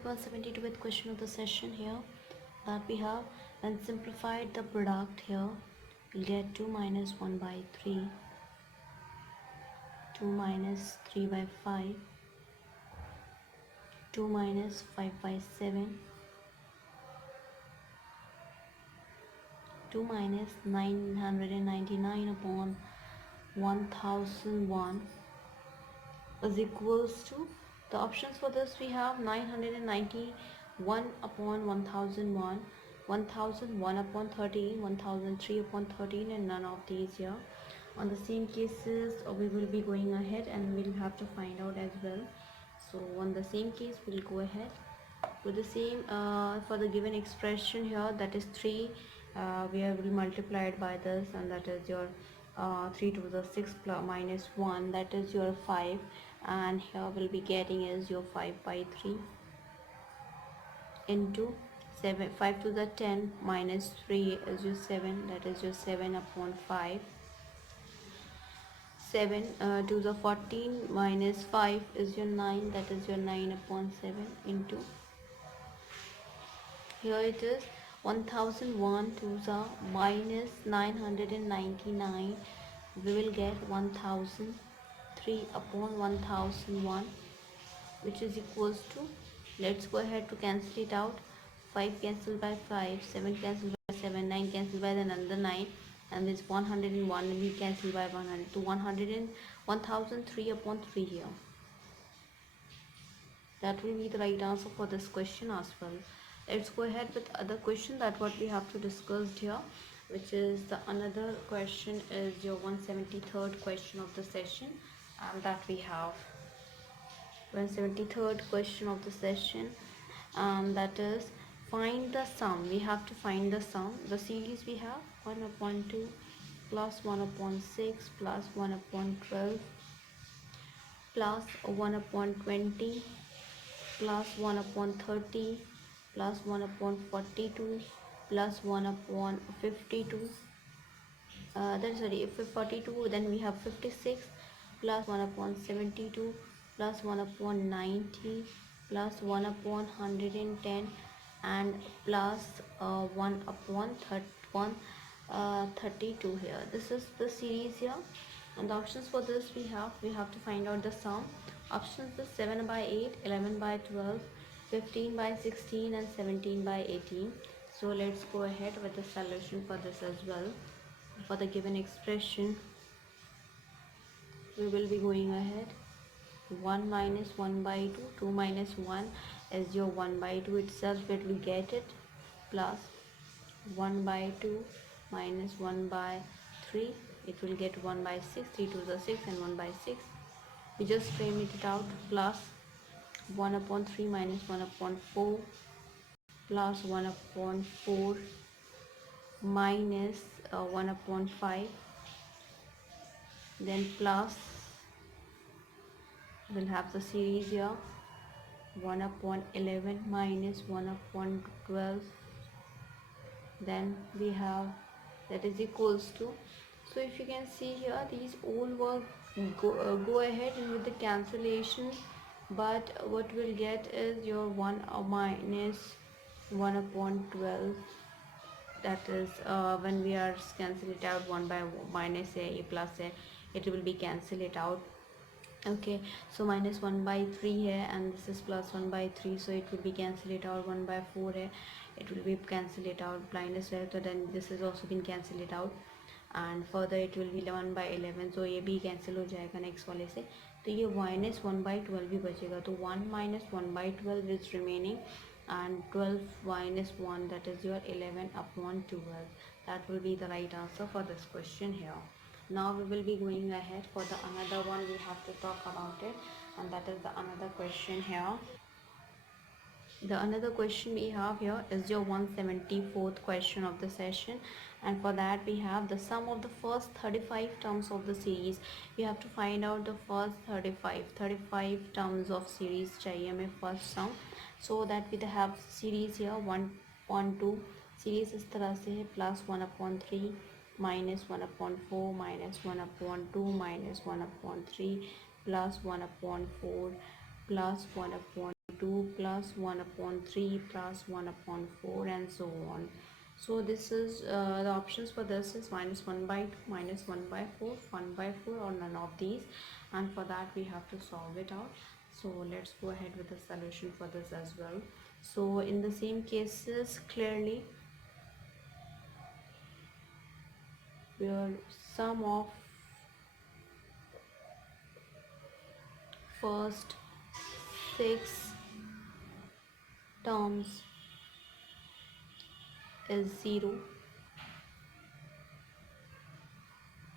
with 172 with question of the session here, that we have when simplified the product here, we'll get 2 minus 1 by 3, 2 minus 3 by 5, 2 minus 5 by 7, 2 minus 999 upon 1001 is equals to, the options for this we have 991 upon 1001, 1001 upon 13, 1003 upon 13, and none of these here. On the same cases we will be going ahead and we'll have to find out as well. So on the same case we'll go ahead with the same for the given expression here, that is 3, we will multiply it by this, and that is your 3 to the 6 plus minus 1, that is your 5, and here we'll be getting is your 5 by 3 into 7, 5 to the 10 minus 3 is your 7, that is your 7 upon 5, 7 to the 14 minus 5 is your 9, that is your 9 upon 7 into, here it is 1001 to the minus 999, we will get 1003 upon 1001, which is equals to, let's go ahead to cancel it out. 5 cancelled by 5, 7 cancelled by 7, 9 cancelled by another 9, and this 101 will be cancelled by 100 to 1003 upon 3 here. That will be the right answer for this question as well. Let's go ahead with other question that what we have to discuss here, which is the another question is your 173rd question of the session, and that we have 173rd question of the session, that is find the sum. We have to find the sum. The series we have 1 upon 2 plus 1 upon 6 plus 1 upon 12 plus 1 upon 20 plus 1 upon 30 plus 1 upon 42 plus 1 upon 52, that is sorry, if 42, then we have 56 plus 1 upon 72 plus 1 upon 90 plus 1 upon 110 and plus 1 upon 32 here. This is the series here, and the options for this we have to find out the sum. Options is 7 by 8, 11 by 12, 15 by 16, and 17 by 18. So let's go ahead with the solution for this as well. For the given expression, we will be going ahead. 1 minus 1 by 2, 2 minus 1 is your 1 by 2 itself, it will get it, plus 1 by 2 minus 1 by 3, it will get 1 by 6, 3 to the 6 and 1 by 6. We just frame it out, plus 1 upon 3 minus 1 upon 4 plus 1 upon 4 minus 1 upon 5, then plus, we'll have the series here 1 upon 11 minus 1 upon 12, then we have, that is equals to, so if you can see here, these all will go ahead and with the cancellation, but what we'll get is your 1 minus 1 upon 12, that is when we are cancel it out, 1 by minus a plus a, it will be cancel it out. Okay, so minus 1 by 3 here, and this is plus 1 by 3, so it will be cancel it out. 1 by 4 here, it will be cancel it out. Blind as well, so then this is also been cancel it out, and further it will be 1 by 11, so ये भी cancel हो जाएगा next वाले से, तो ये minus 1 by 12 भी बचेगा, तो 1 minus 1 by 12 is remaining, and 12 minus 1, that is your 11 upon 12. That will be the right answer for this question here. Now we will be going ahead for the another one, we have to talk about it, and that is the another question here. The another question we have here is your 174th question of the session, and for that we have the sum of the first 35 terms of the series. You have to find out the first 35 terms of series चाहिए हमें first sum, so that we have series here 1/2 series इस तरह से है, plus 1/3 minus 1/4 minus 1/2 minus 1/3 plus 1/4 plus 1/2 2 plus 1 upon 3 plus 1 upon 4 and so on. So this is the options for this is minus 1 by 2, minus 1 by 4, 1 by 4 or none of these, and for that we have to solve it out. So let's go ahead with the solution for this as well. So in the same cases, clearly where sum of first 6 terms is 0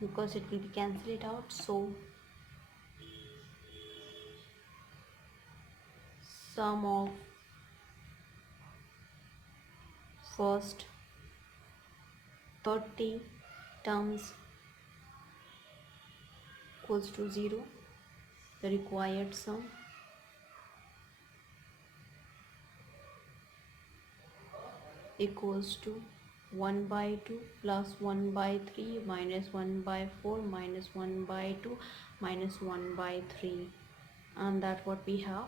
because it will be cancelled it out. So sum of first 30 terms equals to 0. The required sum equals to 1 by 2 plus 1 by 3 minus 1 by 4 minus 1 by 2 minus 1 by 3, and that's what we have.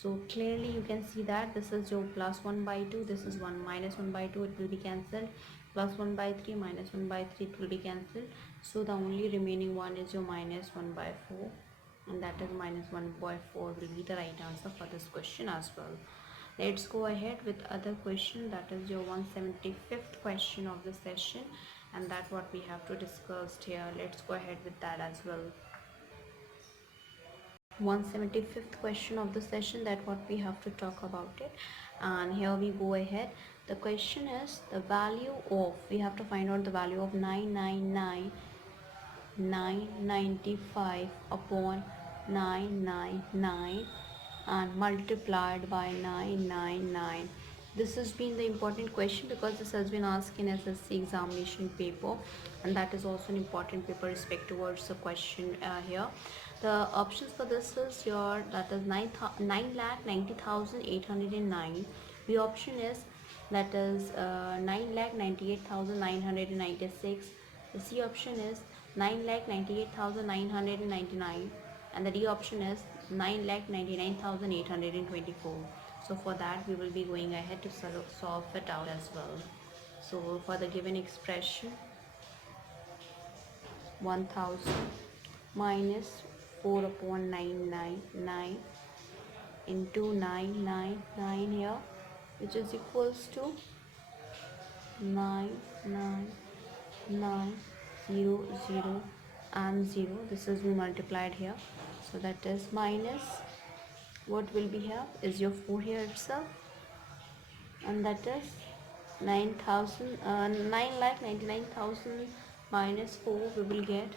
So clearly you can see that this is your plus 1 by 2, this is 1 minus 1 by 2, it will be cancelled, plus 1 by 3 minus 1 by 3, it will be cancelled. So the only remaining one is your minus 1 by 4, and that is minus 1 by 4 will be the right answer for this question as well. Let's go ahead with other question, that is your 175th question of the session, and that what we have to discuss here. Let's go ahead with that as well. 175th question of the session, that what we have to talk about it, and here we go ahead. The question is the value of, we have to find out the value of 995 upon 999 and multiplied by 999. This has been the important question because this has been asked in SSC examination paper, and that is also an important paper respect towards the question here. The options for this is your, that is 9,90,809. The option is, that is 9,98,996. The C option is 9,98,999, and the D option is 9,99,824. So for that we will be going ahead to solve it out as well. So for the given expression, 1000 minus 4 upon 999 into 999 here, which is equals to 99900 and 0. This is multiplied here, so that is minus, what will be here is your 4 here itself, and that is 9,99,000 minus 4, we will get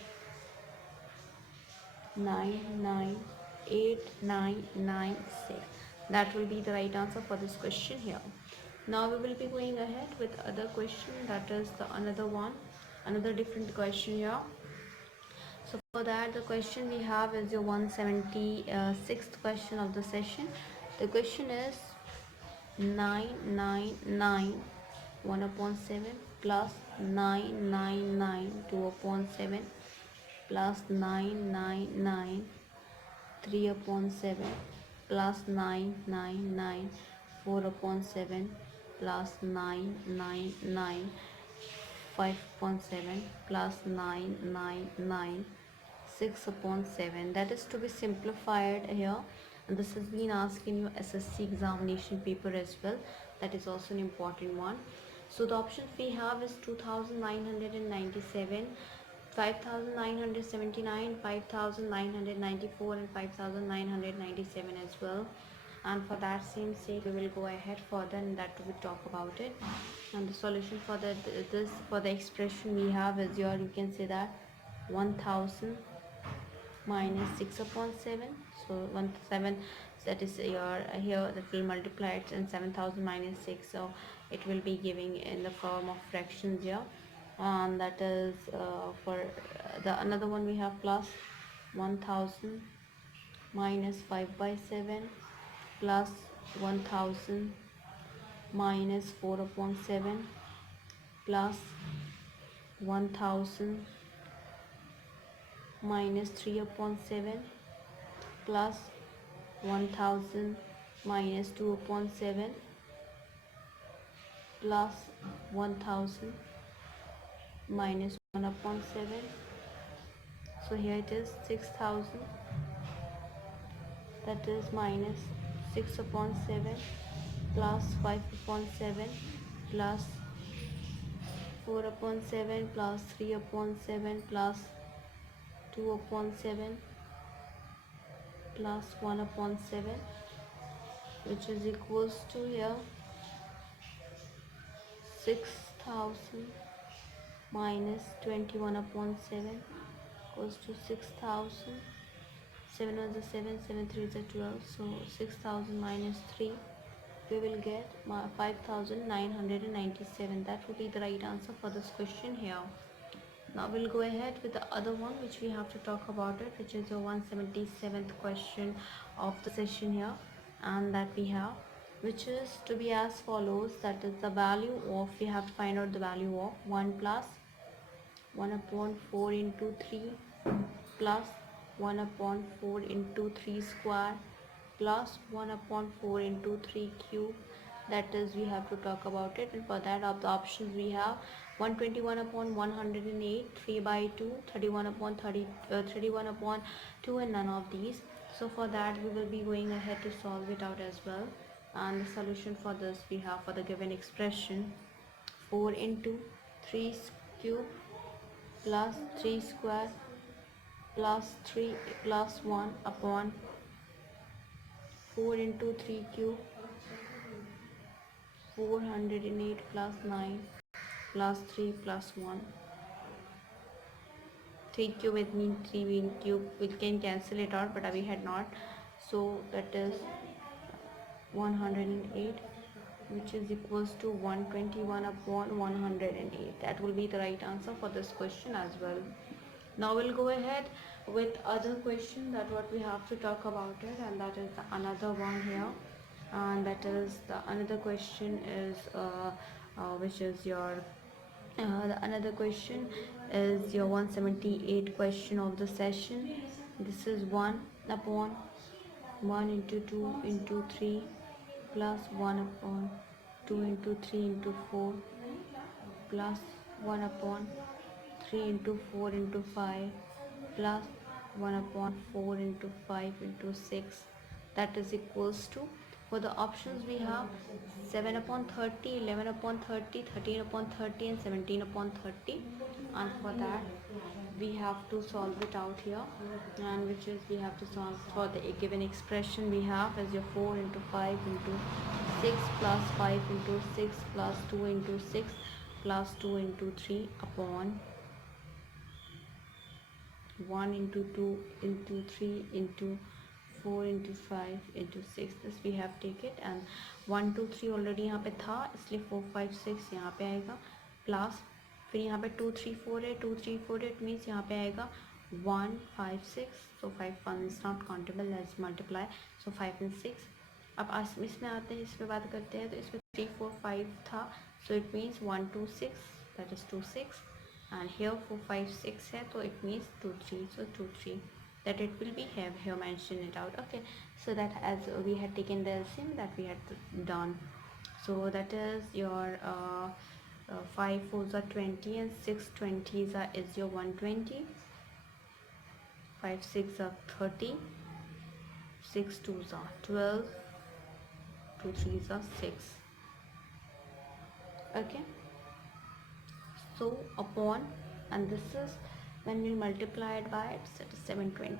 998,996. That will be the right answer for this question here. Now we will be going ahead with other question, that is the another different question here. So for that, the question we have is your 176th question of the session. The question is 999 1 upon 7 plus 999 2 upon 7 plus 999 3 upon 7 plus 999 4 upon 7 plus 999 5 upon 7 plus 999 6 upon 7. That is to be simplified here, and this has been asked in your SSC examination paper as well. That is also an important one. So the options we have is 2,997, 5,979, 5,994 and 5,997 as well. And for that same sake, we will go ahead further and that we talk about it. And the solution for the expression we have is your, you can say that 1000 minus 6 upon 7. So 7, that is your here, that will multiply it, and 7,000 minus 6, so it will be giving in the form of fractions here. And that is for the another one we have plus 1000 minus 5 by 7 plus 1000 minus 4 upon 7 plus 1000 minus 3 upon 7 plus 1000 minus 2 upon 7 plus 1000 minus 1 upon 7. So here it is 6000, that is minus 6 upon 7 plus 5 upon 7 plus 4 upon 7 plus 3 upon 7 plus 2 upon 7 plus 1 upon 7, which is equals to here 6000 minus 21 upon 7 equals to 6000. 7 is a 7, 7 3 is a 12, so 6000 minus 3, we will get 5997. That would be the right answer for this question here. Now we'll go ahead with the other one which we have to talk about it, which is the 177th question of the session here, and that we have, which is to be as follows, that is the value of, we have to find out the value of 1 plus 1 upon 4 into 3 plus 1 upon 4 into 3 square plus 1 upon 4 into 3 cube. That is, we have to talk about it, and for that of the options we have 121 upon 108, 3 by 2, 31 upon 31 upon 2, and none of these. So for that we will be going ahead to solve it out as well, and the solution for this we have for the given expression 4 into 3 cube plus 3 square plus 3 plus 1 upon 4 into 3 cube 408 plus 9 plus 3 plus 1. 3 cube, it means 3 in cube, we can cancel it out, but we had not, so that is 108, which is equals to 121 upon 108. That will be the right answer for this question as well. Now we'll go ahead with other question, that what we have to talk about it, and that is the another one here, and that is the another question is which is your the another question is your 178 question of the session. This is 1 upon 1 into 2 into 3 plus 1 upon 2 into 3 into 4 plus 1 upon 3 into 4 into 5 plus 1 upon 4 into 5 into 6, that is equals to, for the options we have 7 upon 30, 11 upon 30, 13 upon 30, and 17 upon 30, and for that we have to solve it out here, and which is we have to solve for the given expression we have as your 4 into 5 into 6 plus 5 into 6 plus 2 into 6 plus 2 into 3 upon 1 into 2 into 3 into 4 into 5 into 6, this we have take it, and 1 2 3 already यहाँ पे था, इसलिए 4 5 6 यहाँ पे आएगा, plus फिर यहाँ पे 2 3 4 है, 2 3 4 8 मीन्स यहाँ पे आएगा 1 5 6, so 5 1 is not countable, let's multiply, so 5 and 6. अब इसमें आते हैं, इसमें बात करते हैं, तो इसमें 3 4 5 था, so it means 1 2 6, that is 2 6, and here 4 5 6 है, तो it means 2 3, so 2 3, that it will be have here mention it out. Okay, so that as we had taken the LCM, that we had done, so that is your 5 4s are 20 and 6 20s are is your 120, 5 6 are 30, 6 2s are 12, 2 3s are 6. Okay, so upon, and this is when we multiply it by it, that is 720.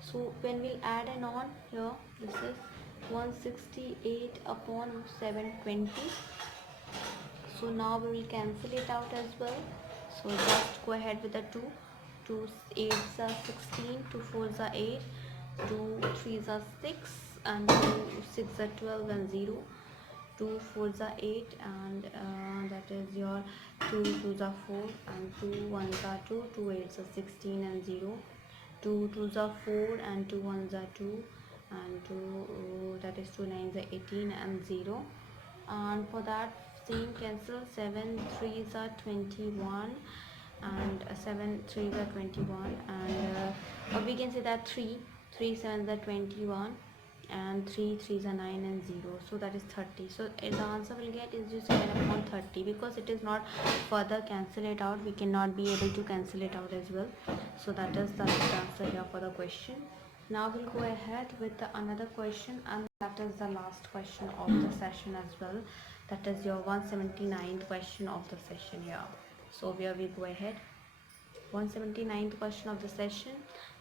So when we'll add an on here, this is 168 upon 720. So now we will cancel it out as well, so just go ahead with the 2 2 8s are 16, 2 4s are 8, 2 3s are 6, and 2 6 are 12, and 0, 2 4s are 8, and that is your 2 2s are 4, and 2 1s are 2, 2 8s are 16, and 0, 2 2s are 4, and 2 1s are 2, and 2 that is 2 9s are 18, and 0, and for that same cancel, 7 3s are 21, and 7 3s are 21, and or we can say that 3 7s are 21, and 3 3s are 9 and 0, so that is 30. So the answer we'll get is just 7 upon 30, because it is not further cancel it out, we cannot be able to cancel it out as well. So that is the right answer here for the question. Now we'll go ahead with the another question, and that is the last question of the session as well. That is your 179th question of the session here. So here we go ahead. 179th question of the session.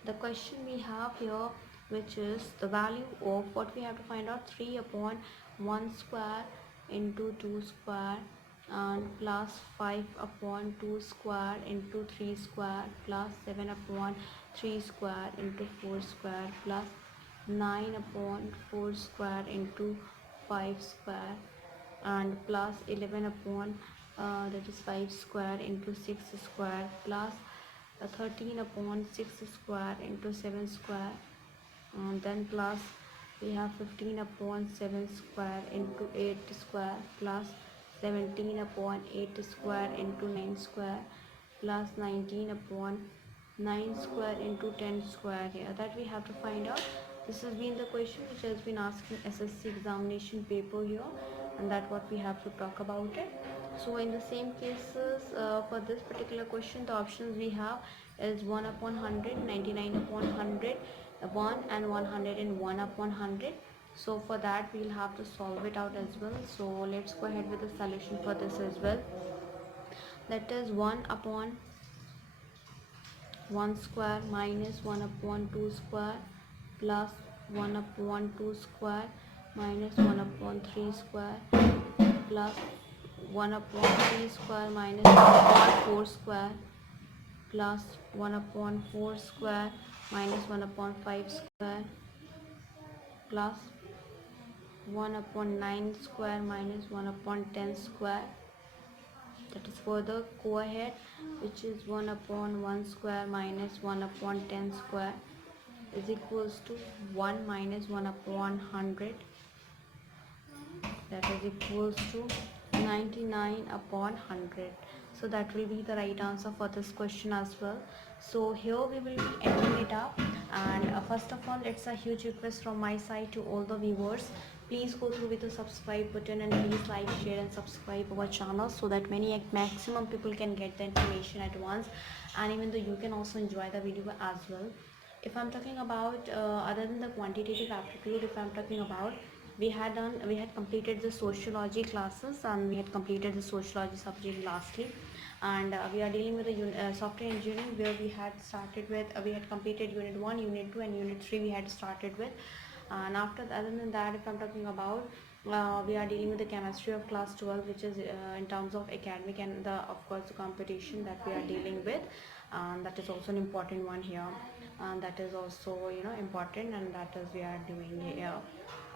The question we have here, which is the value of what we have to find out, 3 upon 1 square into 2 square and plus 5 upon 2 square into 3 square plus 7 upon 3 square into 4 square plus 9 upon 4 square into 5 square and plus 11 upon that is 5 square into 6 square plus 13 upon 6 square into 7 square, and then plus we have 15 upon 7 square into 8 square plus 17 upon 8 square into 9 square plus 19 upon 9 square into 10 square here, that we have to find out. This has been the question which has been asked in SSC examination paper here, and that what we have to talk about it. So in the same cases, for this particular question, the options we have is 1 upon 100, 99 upon 100, 1 and 101 upon 100. So for that we'll have to solve it out as well. So let's go ahead with the solution for this as well. That is 1 upon 1 square minus 1 upon 2 square plus 1 upon 2 square minus 1 upon 3 square plus 1 upon 3 square minus 1 upon 4 square plus 1 upon 4 square minus 1 upon 5 square plus 1 upon 9 square minus 1 upon 10 square. That is further go ahead, which is 1 upon 1 square minus 1 upon 10 square is equals to 1 minus 1 upon 100, that is equals to 99 upon 100. So that will be the right answer for this question as well. So here we will be ending it up, and first of all, it's a huge request from my side to all the viewers, please go through with the subscribe button and please like, share and subscribe our channel, so that maximum people can get the information at once, and even though you can also enjoy the video as well. If I'm talking about other than the quantitative aptitude, if I'm talking about, we had completed the sociology classes, and we had completed the sociology subject lastly, and we are dealing with the software engineering, where we had started with we had completed unit 1, unit 2 and unit 3 we had started with. And after that, other than that, if I'm talking about, we are dealing with the chemistry of class 12, which is in terms of academic and the of course the competition that we are dealing with, and that is also an important one here, and that is also important, and that is we are doing here.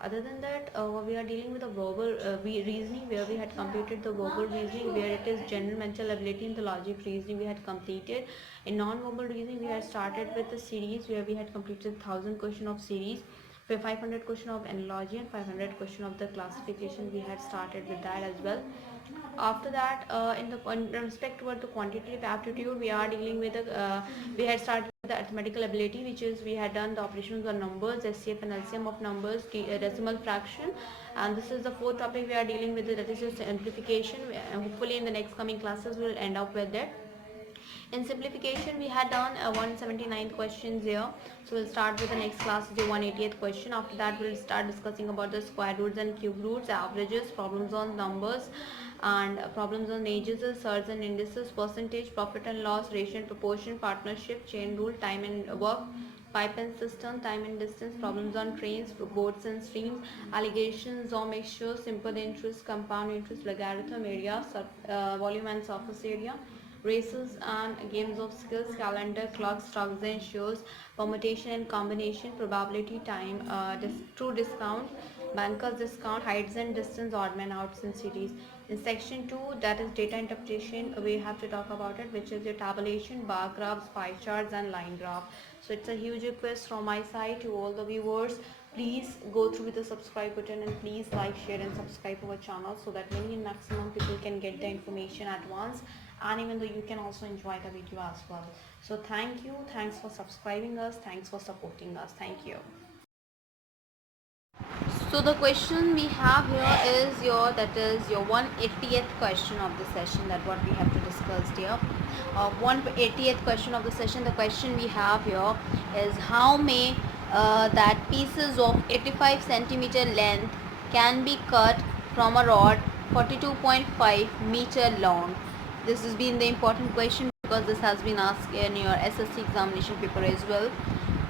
Other than that, we are dealing with a verbal reasoning, where we had completed the verbal reasoning, where it is general mental ability and the logic reasoning we had completed. In non-verbal reasoning, we had started with the series, where we had completed 1000 question of series, 500 question of analogy and 500 question of the classification. We had started with that as well. After that, in respect toward the quantitative aptitude, we are dealing with we had started with the arithmetical ability, which is we had done the operations on numbers, SCF and LCM of numbers, decimal fraction, and this is the fourth topic we are dealing with, that is just simplification. Hopefully in the next coming classes we will end up with it. In simplification, we had done 179th questions here. So we'll start with the next class, the 180th question. After that, we'll start discussing about the square roots and cube roots, averages, problems on numbers, and problems on ages, surds and indices, percentage, profit and loss, ratio and proportion, partnership, chain rule, time and work, pipe and system, time and distance, problems on trains, boats and streams, allegations or mixtures, simple interest, compound interest, logarithm, area, volume and surface area, races and games of skills, calendar, clocks, stocks and shares, permutation and combination, probability, time, true discount, bankers discount, heights and distance, odd man outs in cities. In section 2, that is data interpretation, we have to talk about it, which is your tabulation, bar graphs, pie charts and line graph. So it's a huge request from my side to all the viewers, please go through with the subscribe button and please like, share and subscribe our channel, so that many and maximum people can get the information at once, and even though you can also enjoy the video as well. So thank you, thanks for subscribing us, thanks for supporting us, thank you. So the question we have here is your 180th question of the session, that what we have to discuss here. 180th question of the session. The question we have here is how may that pieces of 85 centimeter length can be cut from a rod 42.5 meter long. This has been the important question because this has been asked in your SSC examination paper as well.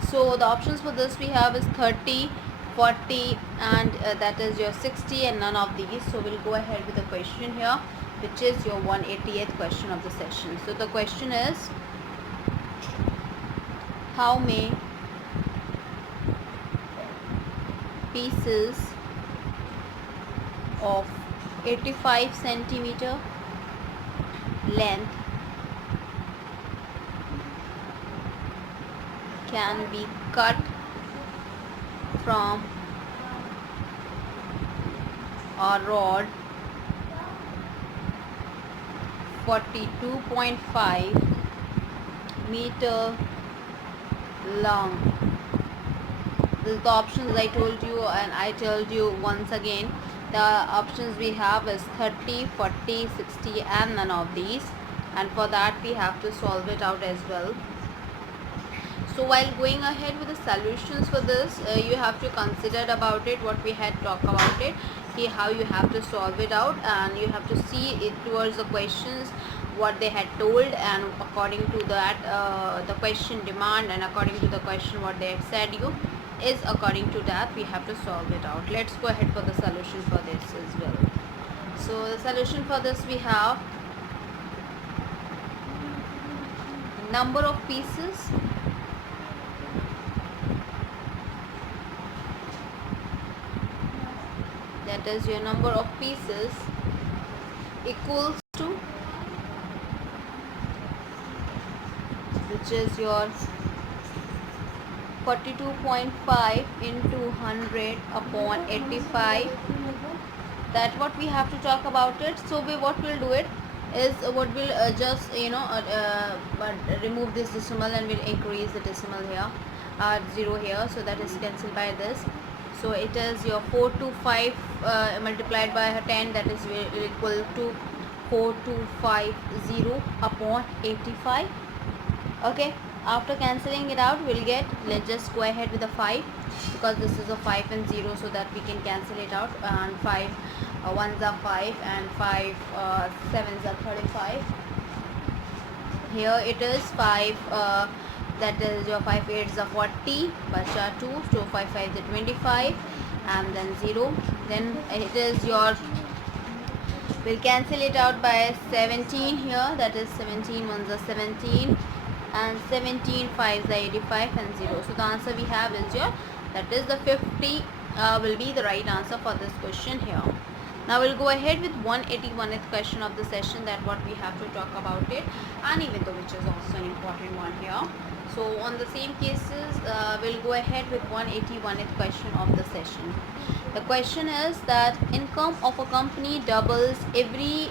So the options for this we have is 30, 40 and that is your 60 and none of these. So we'll go ahead with the question here, which is your 180th question of the session. So the question is, how may pieces of 85 centimeter length can be cut from a rod 42.5 meter long. This is the options I told you, and I told you once again, the options we have is 30, 40, 60 and none of these, and for that we have to solve it out as well. So while going ahead with the solutions for this, you have to consider about it what we had talked about it, how you have to solve it out, and you have to see it towards the questions what they had told, and according to that the question demand, and according to the question what they have said you is according to that we have to solve it out. Let's go ahead for the solution for this as well. So the solution for this we have number of pieces that is your number of pieces equals to, which is your 42.5 into 100 upon 85. That what we have to talk about it. So what we'll do it is what we'll just remove this decimal and we'll increase the decimal here, 0 here, so that is cancelled by this. So it is your 425 multiplied by 10, that is equal to 4250 upon 85. Okay, after cancelling it out we'll get, let's just go ahead with the 5 because this is a 5 and 0, so that we can cancel it out, and 5 ones are 5 and 5 sevens are 35. Here it is 5 that is your 5 eights are 40, bacha 2, so 5 5 is 25 and then 0. Then it is your, we'll cancel it out by 17 here, that is 17 ones are 17 and 17 5s are 85 and 0. So the answer we have is your, that is the 50 will be the right answer for this question here. Now we'll go ahead with 181th question of the session, that what we have to talk about it, and even though which is also an important one here. So on the same cases we'll go ahead with 181th question of the session. The question is that income of a company doubles every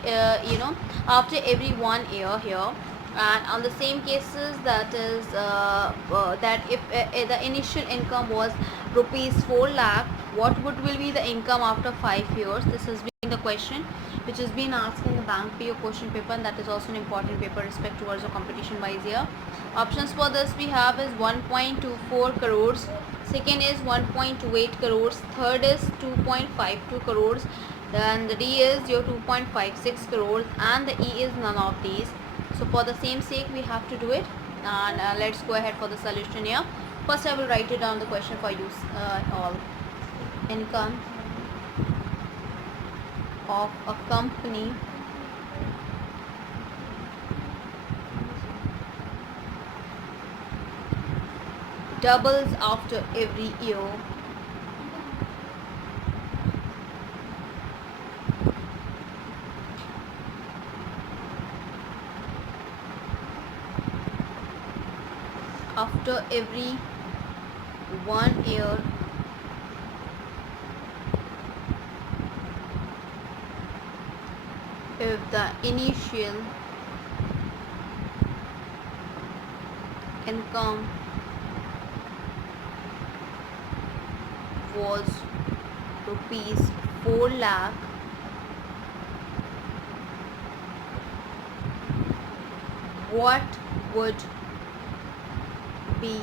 after every 1 year here, and on the same cases that is that if the initial income was rupees 4 lakh, what will be the income after 5 years? This has been the question which has been asked in the bank PO question paper, and that is also an important paper respect towards the competition wise here. Options for this we have is 1.24 crores, second is 1.28 crores, third is 2.52 crores, then the D is your 2.56 crores, and the E is none of these. So for the same sake we have to do it, and let's go ahead for the solution here. First I will write it down the question for you all. Income of a company doubles after every year. After every 1 year if the initial income was rupees 4 lakh, what would be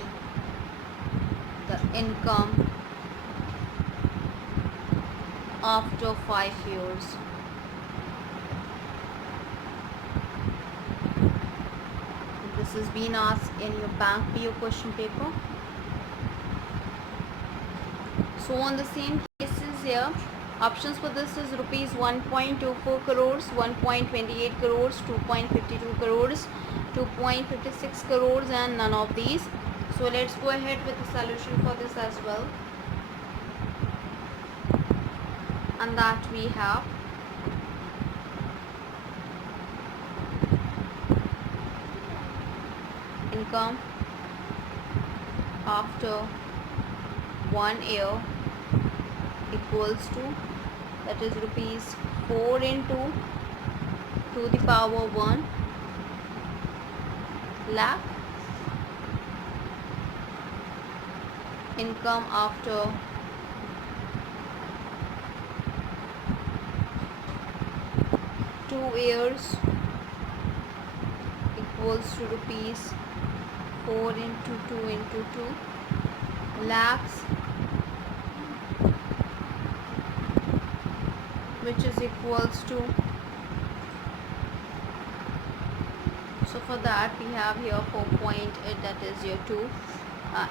the income after 5 years? This has been asked in your bank PO question paper. So on the same cases here, options for this is rupees 1.24 crores, 1.28 crores, 2.52 crores, 2.56 crores, and none of these. So let's go ahead with the solution for this as well. And that we have income after 1 year equals to, that is rupees 4 into to the power 1 lakh. Income after 2 years equals to rupees 4 into 2 into 2 lakhs, which is equals to, so for that we have here 4.8, that is your 2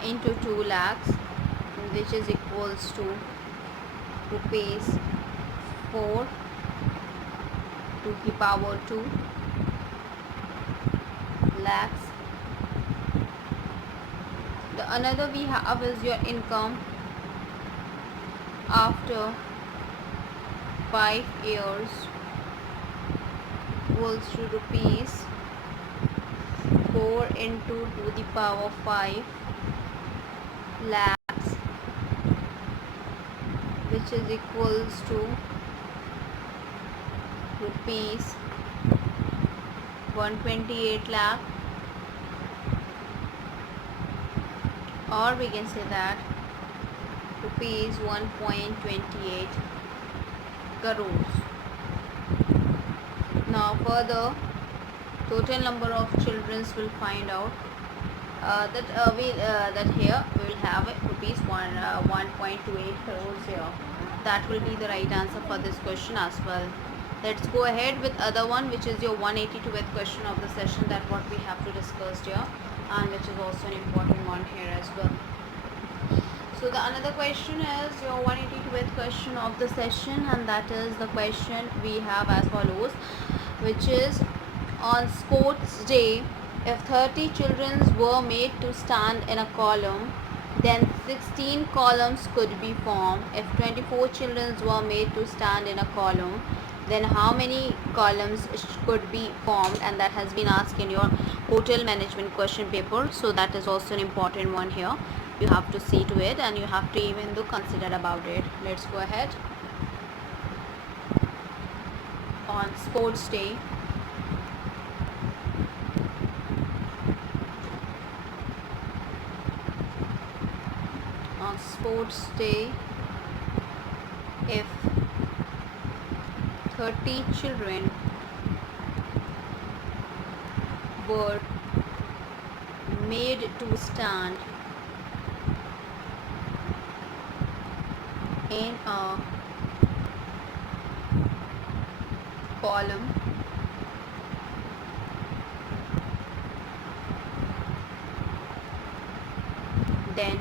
into 2 lakhs, which is equals to rupees 4 to the power 2 lakhs. The another we have is your income after 5 years equals to rupees 4 into to the power 5 lakhs, which is equals to rupees 128 lakh, or we can say that rupees 1.28 crores. Now further, total number of children will find out that here we will have rupees 1.28 crores here. That will be the right answer for this question as well. Let's go ahead with other one, which is your 182th question of the session, that what we have to discuss here, and which is also an important one here as well. So the another question is your 182th question of the session, and that is the question we have as follows, which is, on sports day, if 30 children were made to stand in a column, then 16 columns could be formed. If 24 children were made to stand in a column, then how many columns could be formed? And that has been asked in your hotel management question paper. So that is also an important one here. You have to see to it, and you have to even do consider about it. Let's go ahead. On sports day, if 30 children were made to stand in a column, then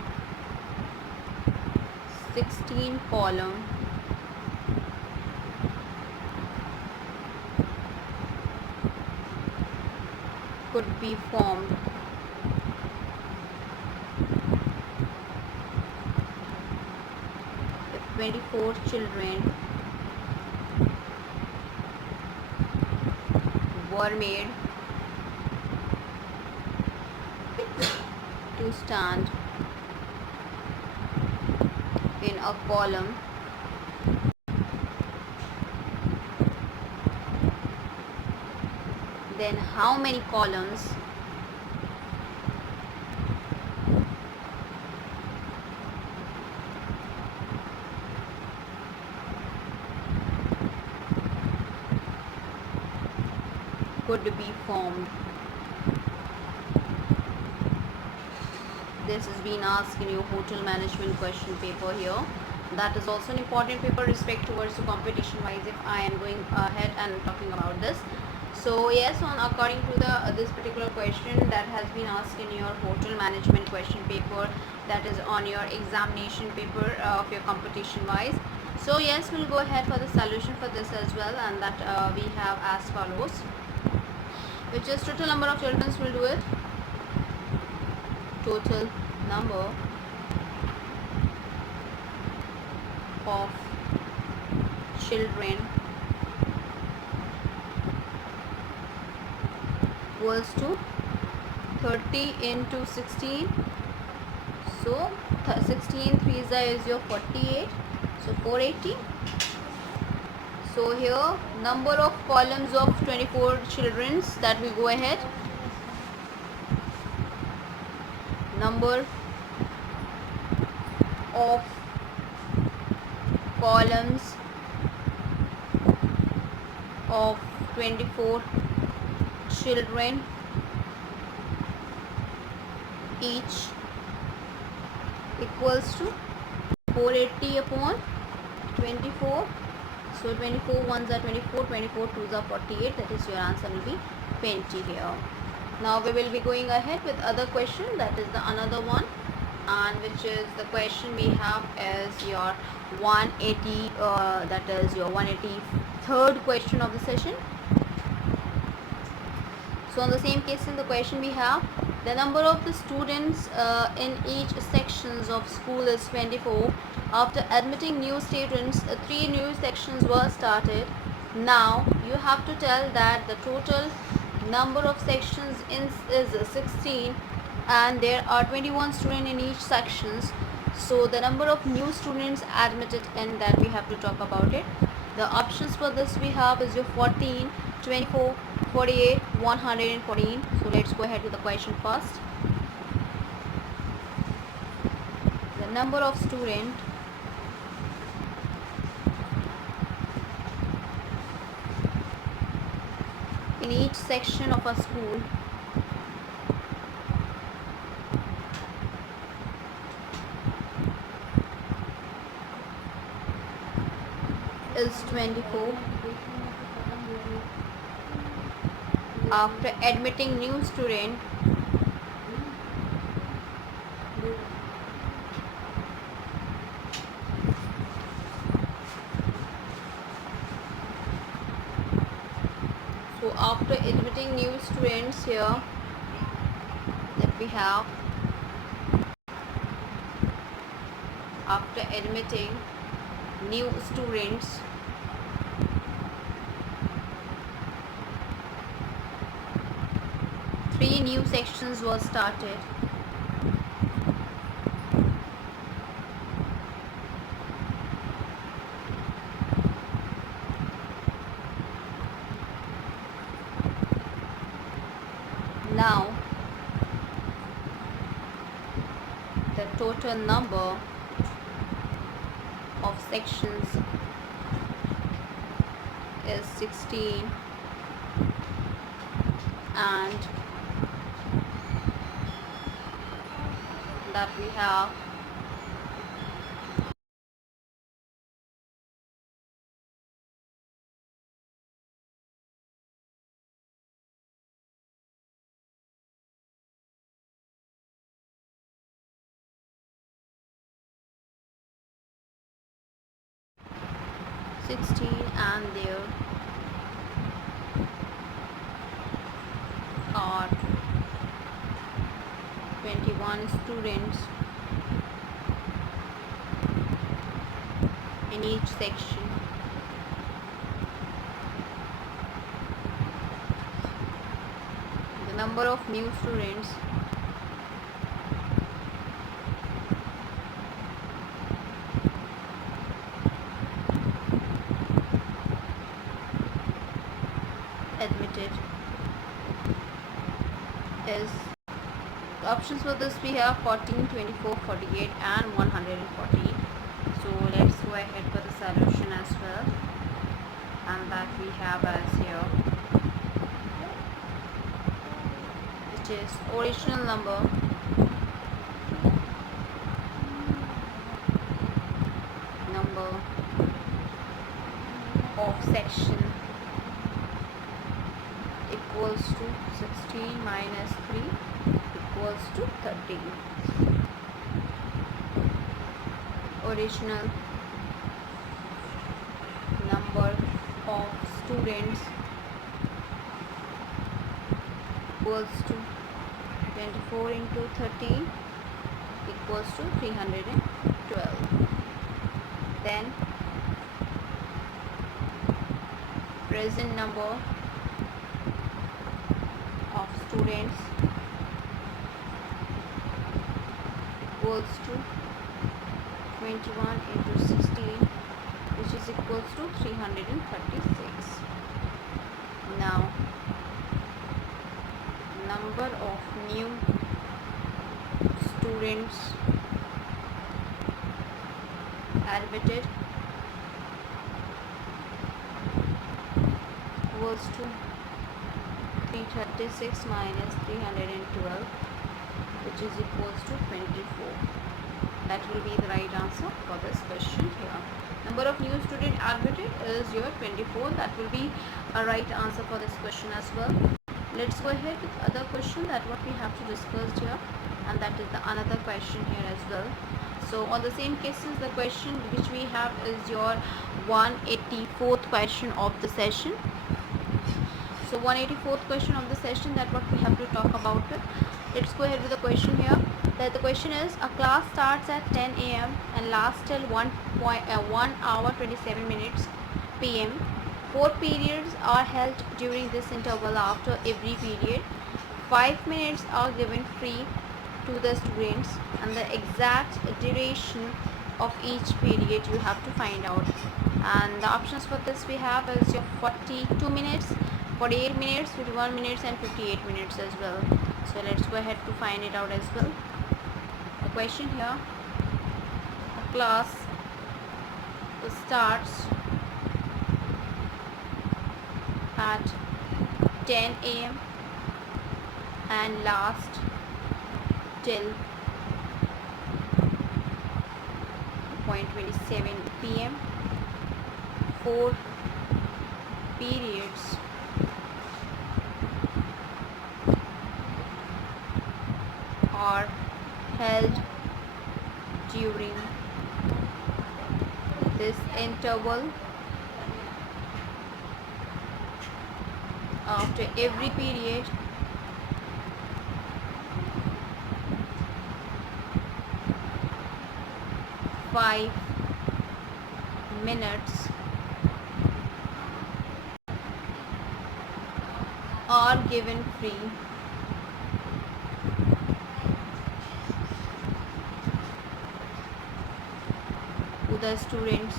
16 column could be formed. If 24 children were made to stand in a column, then how many columns could be formed. This is being asked in your hotel management question paper here. That is also an important paper respect towards the competition wise if I am going ahead and talking about this. So yes, on according to the this particular question that has been asked in your hotel management question paper, that is on your examination paper of your competition wise. So yes, we'll go ahead for the solution for this as well, and that we have as follows, which is total number of children will do it. Total number of children equals to 30 into 16. So 16 3s is your 48, so 480. So here number of columns of 24 children, that we go ahead. Number of columns of 24 children each equals to 480 upon 24. So 24 ones are 24, 24 twos are 48. That is your answer will be 20 here. Now we will be going ahead with other question. That is the another one, and which is the question we have is your 180. That is your 183rd question of the session. So on the same case in the question we have the number of the students in each sections of school is 24. After admitting new students, 3 new sections were started. Now you have to tell that the total number of sections is 16 and there are 21 students in each sections. So the number of new students admitted in that we have to talk about it. The options for this we have is your 14, 24, 48, 114. So let's go ahead with the question first. The number of students in each section of a school is 24. After admitting new student, so after admitting new students here, that we have after admitting new students, three new sections were started. Now the total number of sections is 16 and that we have and there are 21 students in each section. The number of new students admitted is, the options for this we have 14, 24, 48 and 114. So let's go ahead for the solution as well, and that we have as here which is original number of section equals to 16 minus 3 equals to 13. Original number of students equals to 24 into 13 equals to 312. Then present number of students equals to 21 into 16, which is equals to 336. Now number of new students admitted equals to 336 minus 312, which is equals to 24. That will be the right answer for this question here. Number of new student admitted is your 24. That will be a right answer for this question as well. Let's go ahead with other question that what we have to discuss here, and that is the another question here as well. So on the same cases, the question which we have is your 184th question of the session. So 184th question of the session, that what we have to talk about it. Let's go ahead with the question here. That the question is, a class starts at 10 a.m. and lasts till 1 hour 27 minutes p.m. 4 periods are held during this interval. After every period, 5 minutes are given free to the students, and the exact duration of each period you have to find out. And the options for this we have is your 42 minutes, 48 minutes, 51 minutes and 58 minutes as well. So let's go ahead to find it out as well. The question here, a class starts at 10 a.m. and lasts till 0.27 p.m. 4 periods are held during this interval. After every period, 5 minutes are given free to the students.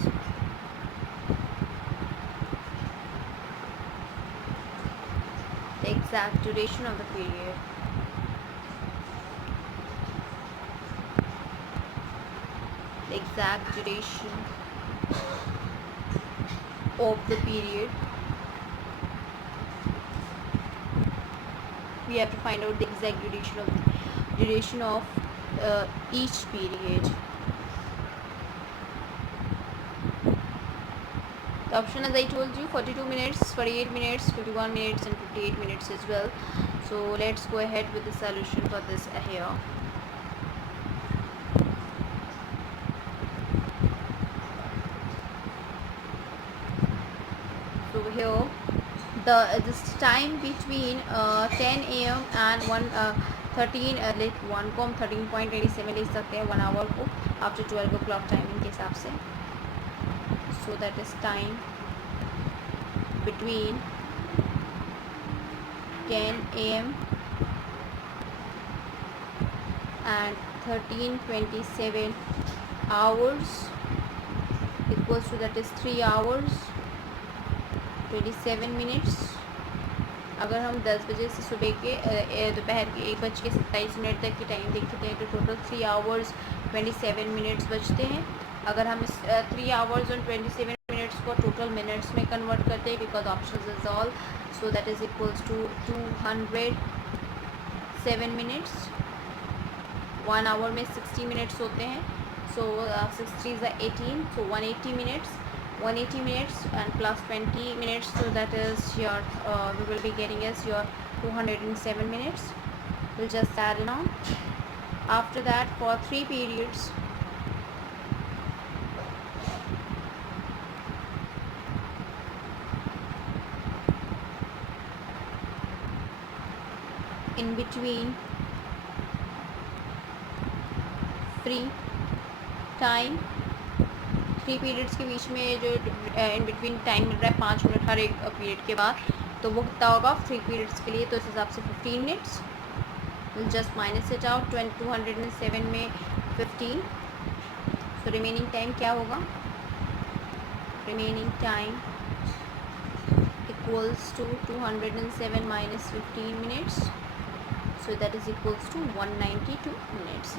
The exact duration of the period. The exact duration of the period. We have to find out the exact duration of each period. The option, as I told you, 42 minutes, 48 minutes, 51 minutes and 58 minutes as well. So let's go ahead with the solution for this here. So here this time between 10 a.m. and 13.27 ले सकते हैं 1 hour को after 12 o'clock timing के हिसाब से. So that is time between 10 a.m. and 13:27 hours equals to, that is 3 hours 27 minutes. अगर हम 10 बजे से सुबह के दोपहर के 1:27 तक की टाइम देखते हैं तो टोटल 3 hours 27 minutes बचते हैं. अगर हम इस 3 hours और 27 minutes को टोटल मिनट्स में कन्वर्ट करते हैं, because option is all, so that is equals to 200 7 minutes, 1 hour में 60 मिनट्स होते हैं, so 60 is 18, so 180 minutes, 180 minutes and plus 20 minutes, so that is your we will be getting as your 207 minutes. We'll just add it on. After that, for 3 periods, in between free time, 3 periods के बीच में जो in between time मिल रहा है 5 minute हर एक period के बाद, तो वो कितना होगा 3 पीरियड्स के लिए, तो इस हिसाब से 15 minutes. Will just minus it out, 207 में 15, सो रिमेनिंग टाइम क्या होगा, remaining time equals to 207 minus 15 minutes, so that is equals to 192 minutes.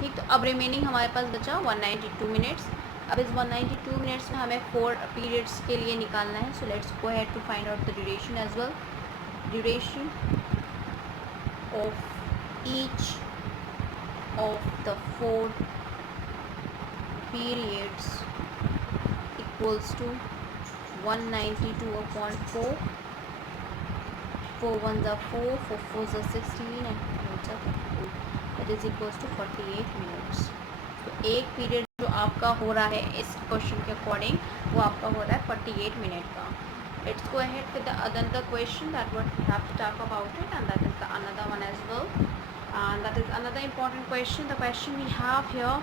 ठीक, तो अब रिमेनिंग हमारे पास बचा 192 मिनट्स. अब इस 192 मिनट्स में हमें 4 पीरियड्स के लिए निकालना है, so let's go ahead to find out the duration as well. Duration of each of the 4 periods equals to 192/4. 4 1s are 4, 4 4s are 16 and 4 8s are 32. That is equals to 48 minutes. तो एक period जो आपका हो रहा है इस question के according, वो आपका हो रहा है 48 मिनट का. Let's go ahead with the another question that what we have to talk about it, and that is the another one as well, and that is another important question. The question we have here,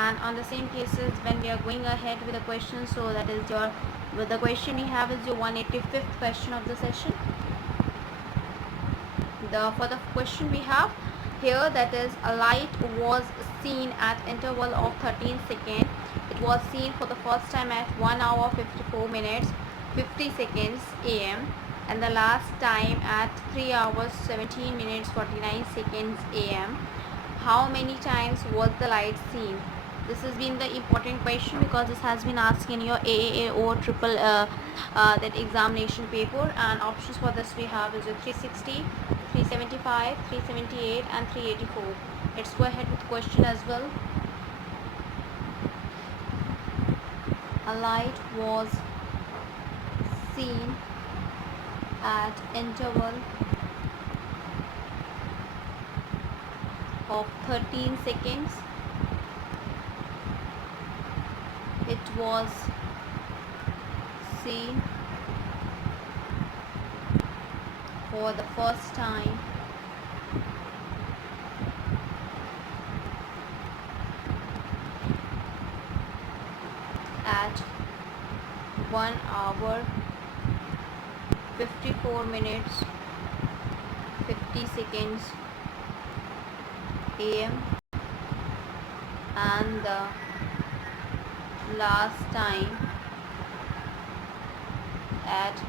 and on the same cases when we are going ahead with the question, so that is your, with the question we have is your 185th question of the session. For the question we have here, that is a light was seen at interval of 13 seconds. It was seen for the first time at 1 hour 54 minutes 50 seconds am, and the last time at 3 hours 17 minutes 49 seconds am. How many times was the light seen? This has been the important question because this has been asked in your AAO triple that examination paper, and options for this we have is a 360, 375, 378 and 384. Let's go ahead with the question as well. A light was seen at interval of 13 seconds. It was seen for the first time at 1 hour 54 minutes 50 seconds am, and the last time at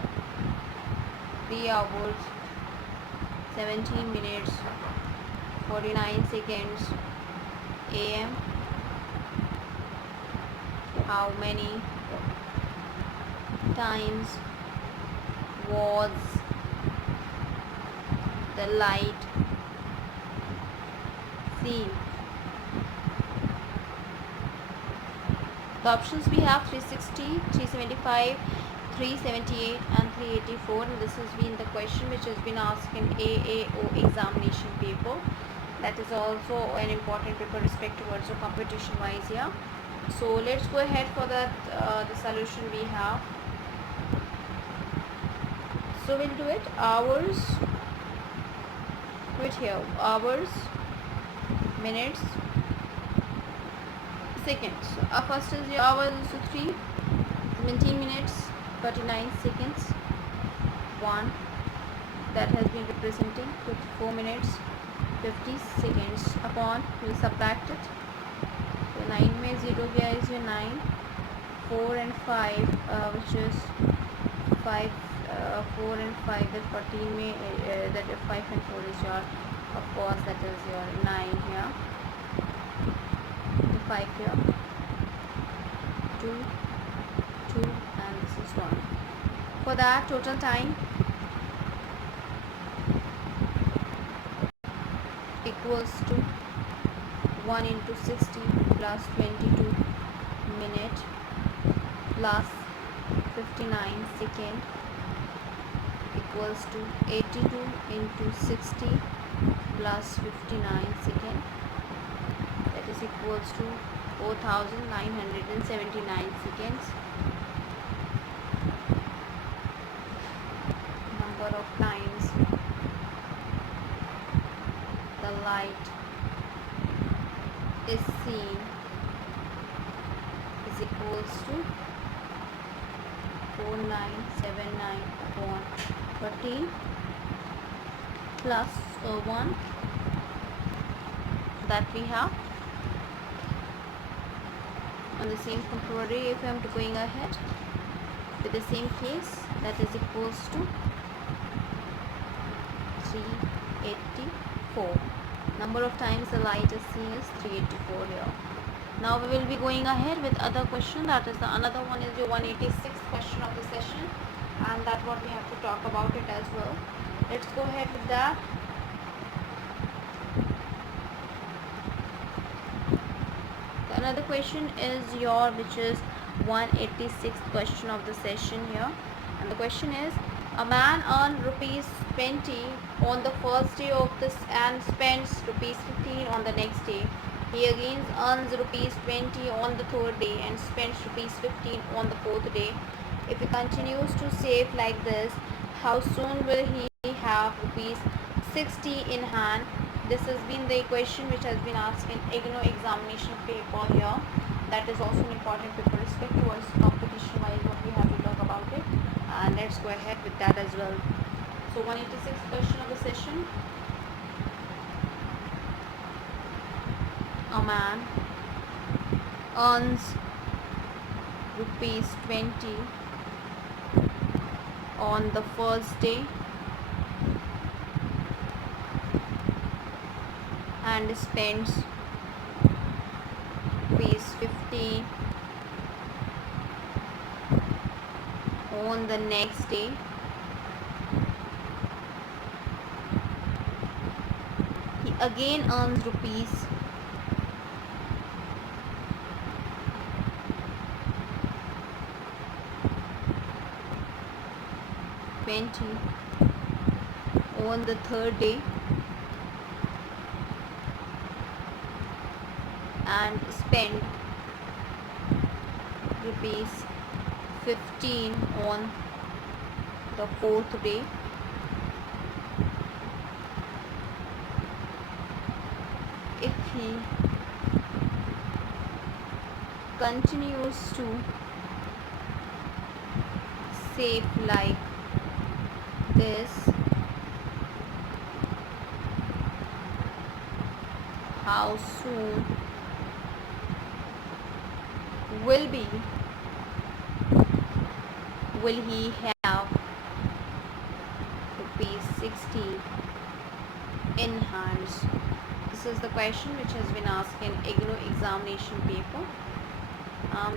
3 hours 17 minutes 49 seconds am. How many times was the light seen? The options we have 360, 375, 378 and 384, and this has been the question which has been asked in AAO examination paper. That is also an important paper respective also competition wise. Yeah, so let's go ahead for that the solution we have. So we'll do it hours, wait here, hours, minutes, seconds. First is your hours, so 3, 17 minutes 39 seconds, 1 that has been representing 54 minutes 50 seconds upon, we subtract it, so 9 में 0 गया is your 9, 4 and 5 which is 5, 4 and 5 that 14 में that 5 and 4 is your, of course that is your 9 here, 5 here, 2, 2 and this is 1. For that total time equals to 1 into 60 plus 22 minute plus 59 second equals to 82 into 60 plus 59 second, that is equals to 4979 seconds. Number of times the light is seen is equals to 4979 upon 13 plus 1 that we have. On the same contrary, if I am going ahead with the same case, that is equals to 384. Number of times the light is seen is 384 here. Now we will be going ahead with other question, that is the another one is your 186th question of the session, and that what we have to talk about it as well. Let's go ahead with that. Another question is your, which is 186th question of the session here, and the question is, a man earned rupees 20 on the first day of this and spends rupees 15 on the next day. He again earns rupees 20 on the third day and spends rupees 15 on the fourth day. If he continues to save like this, how soon will he have rupees 60 in hand? This has been the question which has been asked in examination paper here. That is also an important paper respect towards competition wise what we have to talk about it, and let's go ahead with that as well. So 186th question of the session. A man earns rupees 20 on the first day and spends rupees 50 on the next day. He again earns rupees 20 on the third day and spend rupees 15 on the fourth day. If he continues to save like this, how soon will he have rupees 60 in hands? This is the question which has been asked in examination paper.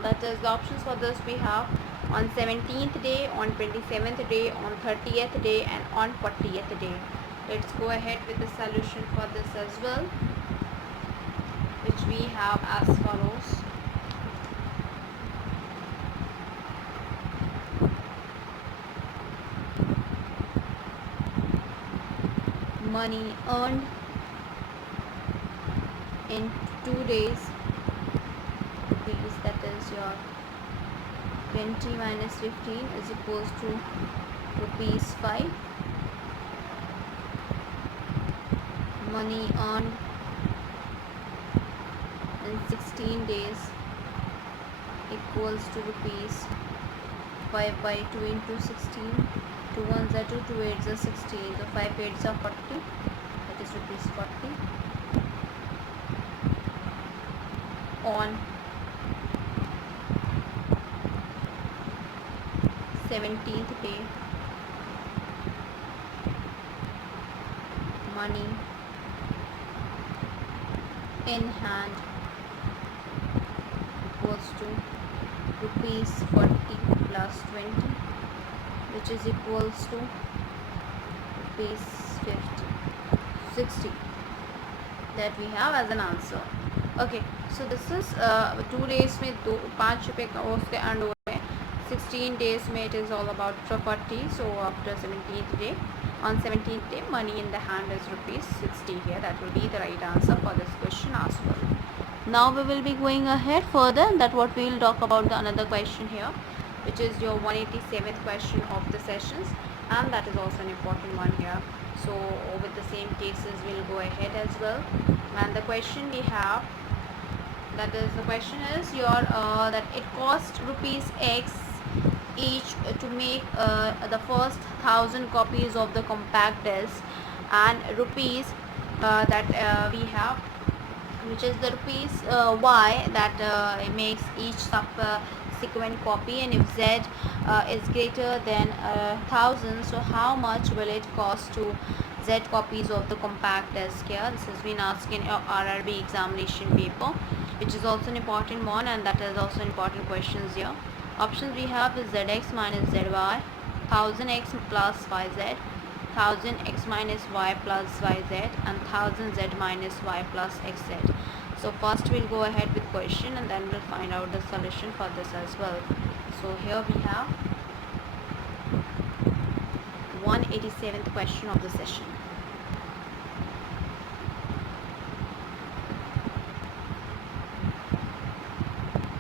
That is the options for this we have on 17th day, on 27th day, on 30th day and on 40th day. Let's go ahead with the solution for this as well, which we have as follows. Money earned in 2 days, rupees, that is your 20 minus 15 is equals to rupees 5. Money earned in 16 days equals to rupees 5 by 2 into 16. 2 ones are 2, 2 8s are 16, so 5 8s are 40, that is rupees 40. On 17th day, money in hand equals to rupees 40 plus 20, which is equals to rupees 60. that we have as an answer. Okay, so this is 2 days में 5 रुपये का उसके earned हुए हैं. 16 days में it is all about property. So after 17th day, on 17th day, money in the hand is rupees 60 here. That will be the right answer for this question as well. Now we will be going ahead further, that what we will talk about the another question here, which is your 187th question of the sessions, and that is also an important one here. So with the same cases we'll go ahead as well. And the question we have, that is, the question is your that it cost rupees X each to make the first 1000 copies of the compact disc, and rupees that we have, which is the rupees Y that it makes each subsequent copy, and if Z is greater than 1000, so how much will it cost to Z copies of the compact disc here? This has been asked in your RRB examination paper, which is also an important one, and that is also important questions here. Options we have is ZX minus ZY, 1000X plus YZ, 1000X minus Y plus YZ, and 1000Z minus Y plus XZ. So first we'll go ahead with question, and then we'll find out the solution for this as well. So here we have 187th question of the session.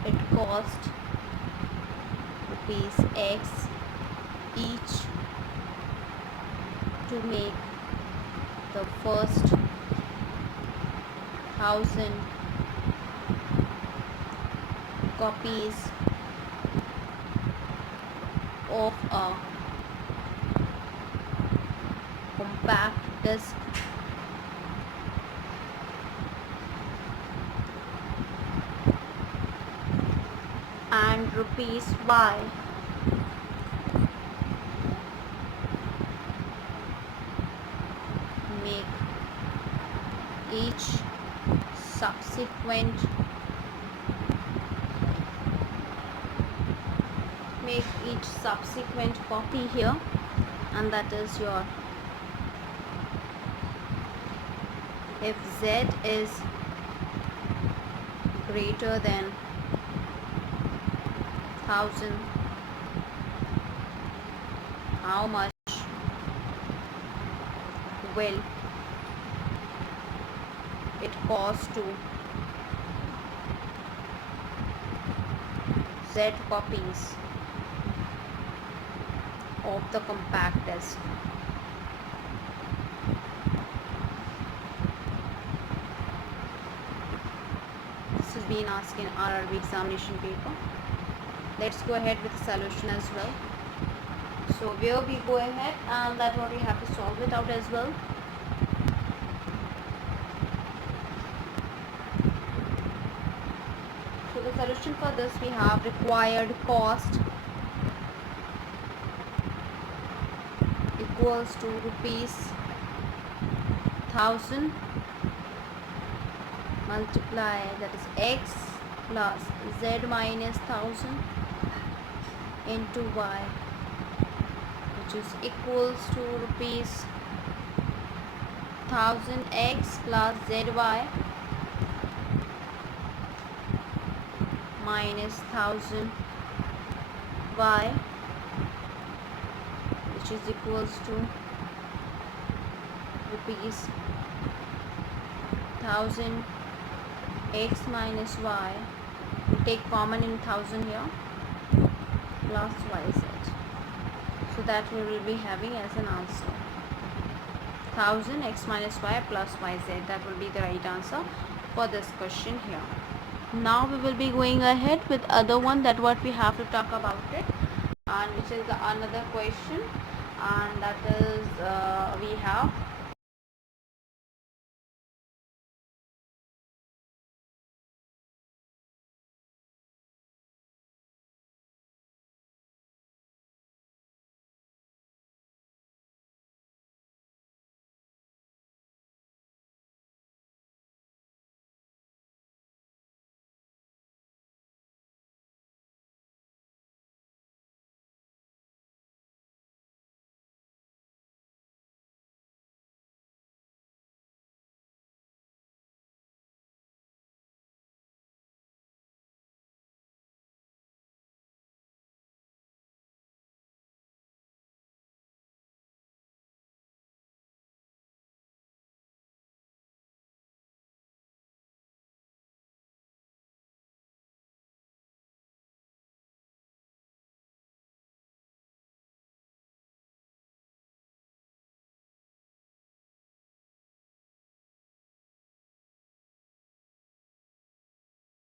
It cost rupees X each to make the first 1000 copies of a compact disc and rupees Y make each subsequent copy here, and that is your, if Z is greater than 1000, how much will it cost to Z copies of the compact disc? This has been asked in RRB examination paper. Let's go ahead with the solution as well. So where we go ahead, and that what we have to solve it out as well. So the solution for this, we have required cost equals to rupees 1000 multiply, that is X plus Z minus 1000 into Y, which is equals to rupees 1000X plus ZY minus 1000Y, which is equals to rupees 1000X minus Y. We take common in 1000 here, plus YZ. So that we will be having as an answer 1000X minus Y plus YZ. That will be the right answer for this question here. Now we will be going ahead with other one, that what we have to talk about it, and which is the another question, and that is we have